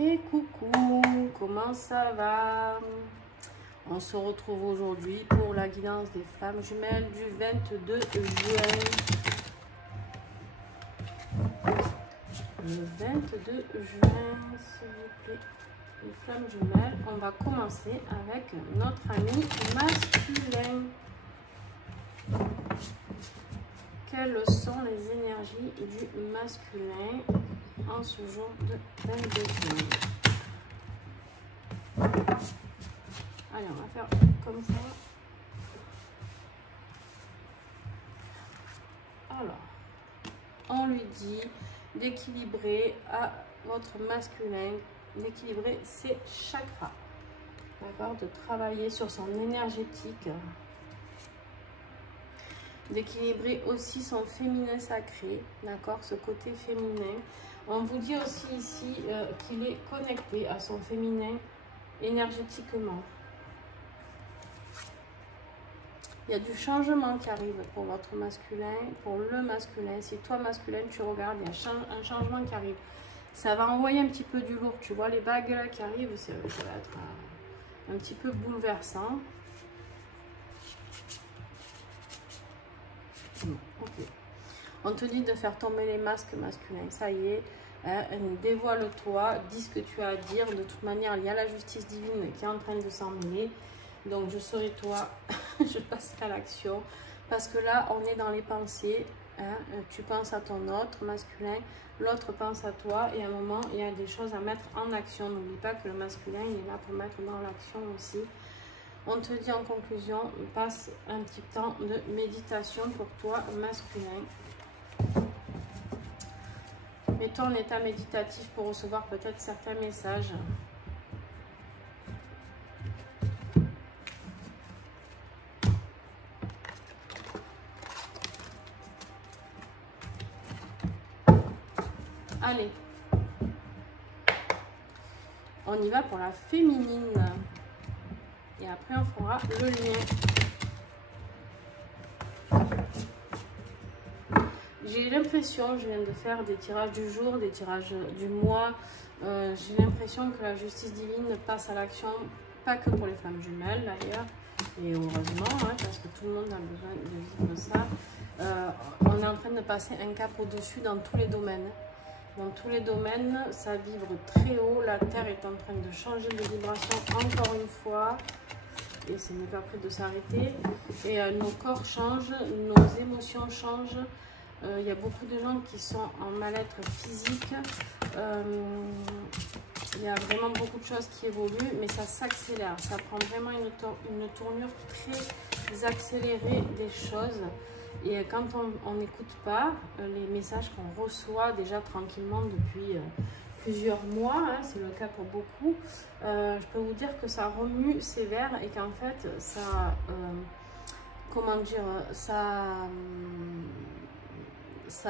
Et coucou, comment ça va? On se retrouve aujourd'hui pour la guidance des flammes jumelles du 22 juin. Le 22 juin, s'il vous plaît, les flammes jumelles. On va commencer avec notre ami masculin. Quelles sont les énergies du masculin en ce jour de 22 juin? Allez, on va faire comme ça. Alors, on lui dit d'équilibrer à votre masculin, d'équilibrer ses chakras, d'accord, de travailler sur son énergétique, d'équilibrer aussi son féminin sacré, d'accord, ce côté féminin. On vous dit aussi ici qu'il est connecté à son féminin énergétiquement. Il y a du changement qui arrive pour votre masculin, pour le masculin. Si toi, masculin, tu regardes, il y a un changement qui arrive. Ça va envoyer un petit peu du lourd. Tu vois les bagues là qui arrivent, ça va être un petit peu bouleversant. Okay. On te dit de faire tomber les masques masculins. Ça y est, hein, dévoile-toi, dis ce que tu as à dire. De toute manière, il y a la justice divine qui est en train de s'en mêler. Donc, je serai toi, je passerai à l'action. Parce que là, on est dans les pensées. Hein, tu penses à ton autre masculin, l'autre pense à toi. Et à un moment, il y a des choses à mettre en action. N'oublie pas que le masculin, il est là pour mettre dans l'action aussi. On te dit en conclusion, passe un petit temps de méditation pour toi, masculin. Mets-toi en état méditatif pour recevoir peut-être certains messages. Allez, on y va pour la féminine. Et après, on fera le lien. J'ai l'impression, je viens de faire des tirages du jour, des tirages du mois. J'ai l'impression que la justice divine passe à l'action, pas que pour les femmes jumelles d'ailleurs. Et heureusement, hein, parce que tout le monde a besoin de vivre ça. On est en train de passer un cap au-dessus dans tous les domaines. Dans tous les domaines, ça vibre très haut. La Terre est en train de changer de vibration encore une fois. Et ce n'est pas prêt de s'arrêter. Et nos corps changent, nos émotions changent. Il y a beaucoup de gens qui sont en mal-être physique. Il y a vraiment beaucoup de choses qui évoluent, mais ça s'accélère. Ça prend vraiment une tournure très accélérée des choses. Et quand on n'écoute pas les messages qu'on reçoit déjà tranquillement depuis plusieurs mois, hein, c'est le cas pour beaucoup, je peux vous dire que ça remue sévère et qu'en fait, ça, comment dire, ça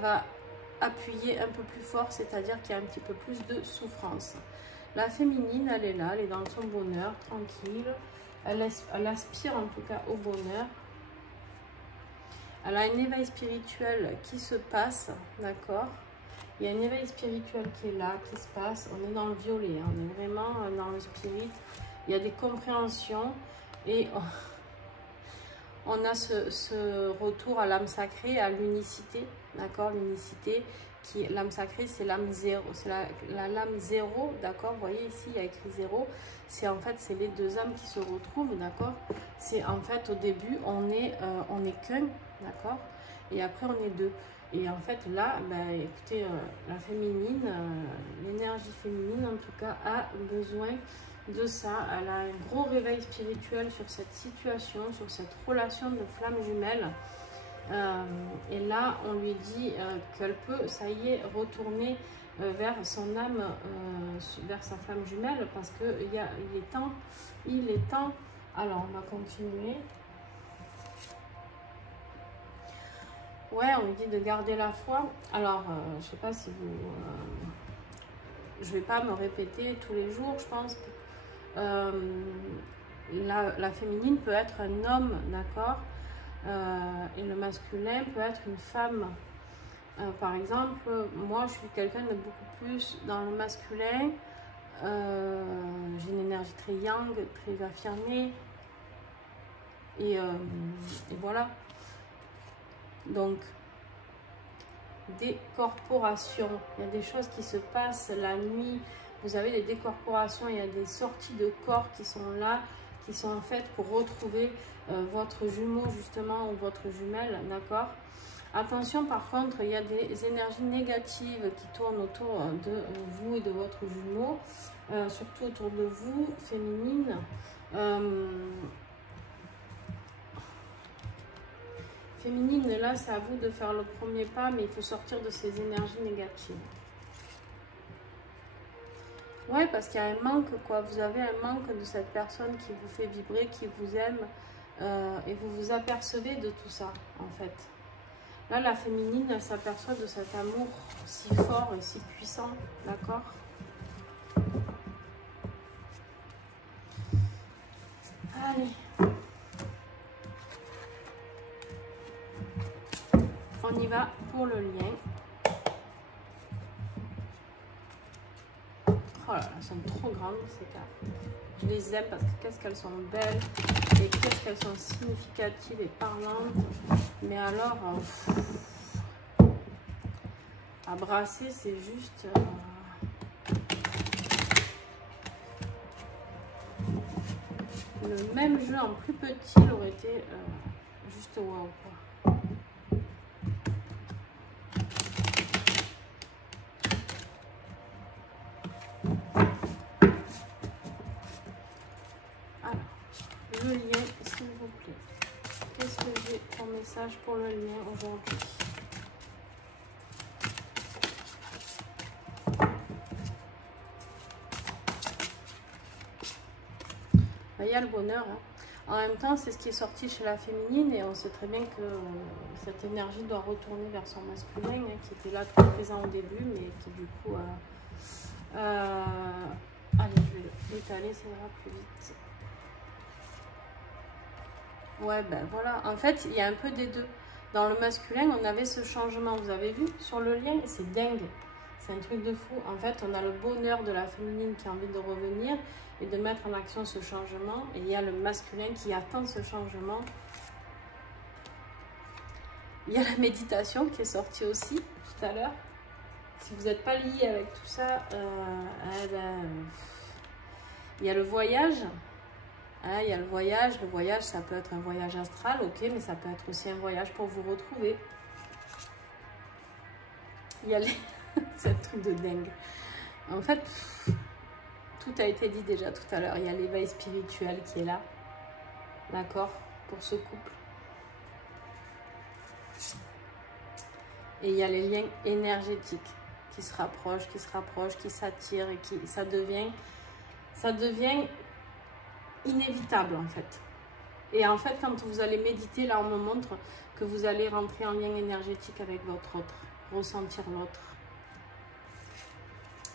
va appuyer un peu plus fort, c'est-à-dire qu'il y a un petit peu plus de souffrance. La féminine, elle est là, elle est dans son bonheur, tranquille, elle aspire en tout cas au bonheur. Elle a un éveil spirituel qui se passe, d'accord? Il y a un éveil spirituel qui est là, qui se passe. On est dans le violet, hein, on est vraiment dans le spirit. Il y a des compréhensions et on a ce retour à l'âme sacrée, à l'unicité, d'accord? L'unicité, l'âme sacrée, c'est l'âme zéro, c'est la lame zéro, d'accord? Vous voyez ici, il y a écrit zéro. C'est en fait, c'est les deux âmes qui se retrouvent, d'accord? C'est en fait, au début, on est qu'un, d'accord? Et après, on est deux. Et en fait, là, bah, écoutez, la féminine, l'énergie féminine, en tout cas, a besoin de ça. Elle a un gros réveil spirituel sur cette situation, sur cette relation de flamme jumelle. Et là, on lui dit qu'elle peut, ça y est, retourner vers son âme, vers sa flamme jumelle, parce qu'il est temps. Alors, on va continuer. Ouais, on lui dit de garder la foi. Alors, je ne sais pas si vous... je ne vais pas me répéter tous les jours, je pense. La féminine peut être un homme, d'accord? Et le masculin peut être une femme. Par exemple, moi, je suis quelqu'un de beaucoup plus dans le masculin. J'ai une énergie très yang, très affirmée. Et voilà. Donc, décorporation. Il y a des choses qui se passent la nuit. Vous avez des décorporations, il y a des sorties de corps qui sont là, qui sont faites pour retrouver votre jumeau justement ou votre jumelle, d'accord? Attention, par contre, il y a des énergies négatives qui tournent autour de vous et de votre jumeau, surtout autour de vous, féminine. Féminine, là, c'est à vous de faire le premier pas, mais il faut sortir de ces énergies négatives. Ouais, parce qu'il y a un manque, quoi. Vous avez un manque de cette personne qui vous fait vibrer, qui vous aime, et vous vous apercevez de tout ça, en fait. Là, la féminine, elle s'aperçoit de cet amour si fort et si puissant, d'accord? Allez. On y va pour le lien. Oh là là, elles sont trop grandes ces cartes. Je les aime parce que qu'est-ce qu'elles sont belles et qu'est-ce qu'elles sont significatives et parlantes. Mais alors, à brasser, c'est juste... le même jeu en plus petit aurait été juste waouh, quoi. Le lien, s'il vous plaît. Qu'est-ce que j'ai comme message pour le lien aujourd'hui? Il y a le bonheur. Hein. En même temps, c'est ce qui est sorti chez la féminine et on sait très bien que cette énergie doit retourner vers son masculin, hein, qui était là très présent au début, mais qui du coup... allez, je vais l'étaler, ça ira plus vite. Ouais, ben voilà. En fait, il y a un peu des deux. Dans le masculin, on avait ce changement. Vous avez vu sur le lien? C'est dingue. C'est un truc de fou. En fait, on a le bonheur de la féminine qui a envie de revenir et de mettre en action ce changement. Et il y a le masculin qui attend ce changement. Il y a la méditation qui est sortie aussi tout à l'heure. Si vous n'êtes pas lié avec tout ça, il y a le voyage. Hein, il y a le voyage, ça peut être un voyage astral, ok, mais ça peut être aussi un voyage pour vous retrouver. Il y a les... c'est un truc de dingue. En fait, tout a été dit déjà tout à l'heure. Il y a l'éveil spirituel qui est là, d'accord, pour ce couple. Et il y a les liens énergétiques qui se rapprochent, qui s'attirent et qui ça devient inévitable en fait. Et en fait, quand vous allez méditer, là on me montre que vous allez rentrer en lien énergétique avec votre autre, ressentir l'autre.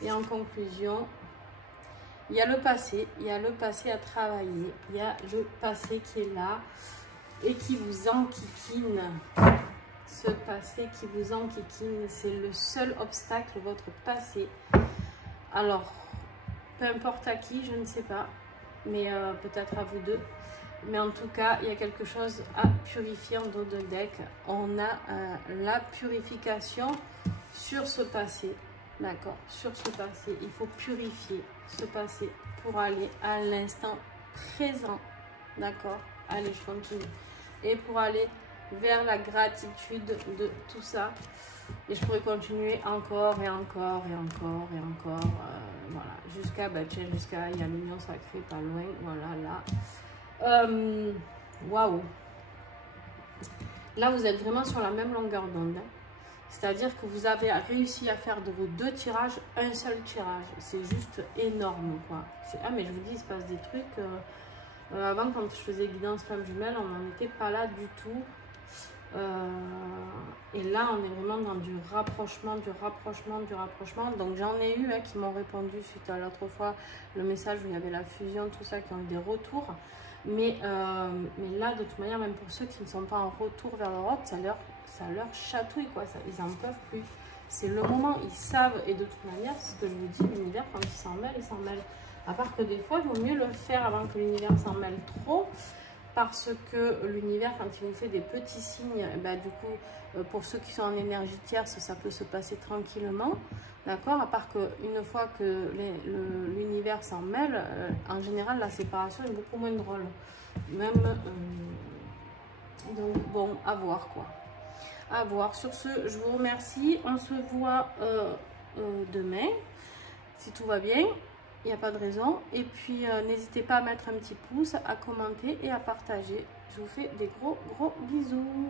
Et en conclusion, il y a le passé à travailler, il y a le passé qui est là et qui vous enquiquine. Ce passé qui vous enquiquine, c'est le seul obstacle, votre passé. Alors, peu importe à qui, je ne sais pas, mais peut-être à vous deux. Mais en tout cas, il y a quelque chose à purifier en dos de deck. On a la purification sur ce passé. D'accord, sur ce passé. Il faut purifier ce passé pour aller à l'instant présent. D'accord, allez, je continue. Et pour aller vers la gratitude de tout ça. Et je pourrais continuer encore et encore et encore et encore. Voilà, jusqu'à, jusqu'à, il y a l'union sacrée pas loin. Voilà, là. Waouh. Là, vous êtes vraiment sur la même longueur d'onde. Hein. C'est-à-dire que vous avez réussi à faire de vos deux tirages, un seul tirage. C'est juste énorme, quoi. Ah, mais je vous dis, il se passe des trucs. Avant, quand je faisais guidance femme jumelle, on n'en était pas là du tout. Et là, on est vraiment dans du rapprochement. Donc, j'en ai eu qui m'ont répondu suite à l'autre fois le message où il y avait la fusion, tout ça, qui ont eu des retours. Mais là, de toute manière, même pour ceux qui ne sont pas en retour vers l'Europe, ça leur chatouille, quoi. Ils n'en peuvent plus. c'est le moment, ils savent, et de toute manière, c'est ce que je vous dis, l'univers, quand il s'en mêle. À part que des fois, il vaut mieux le faire avant que l'univers s'en mêle trop, parce que l'univers, quand il vous fait des petits signes, ben, du coup, pour ceux qui sont en énergie tierce, ça peut se passer tranquillement, d'accord? À part qu'une fois que l'univers s'en mêle, en général, la séparation est beaucoup moins drôle. Même, donc bon, à voir quoi. À voir. Sur ce, je vous remercie. On se voit demain, si tout va bien. Il n'y a pas de raison. Et puis, n'hésitez pas à mettre un petit pouce, à commenter et à partager. Je vous fais des gros bisous.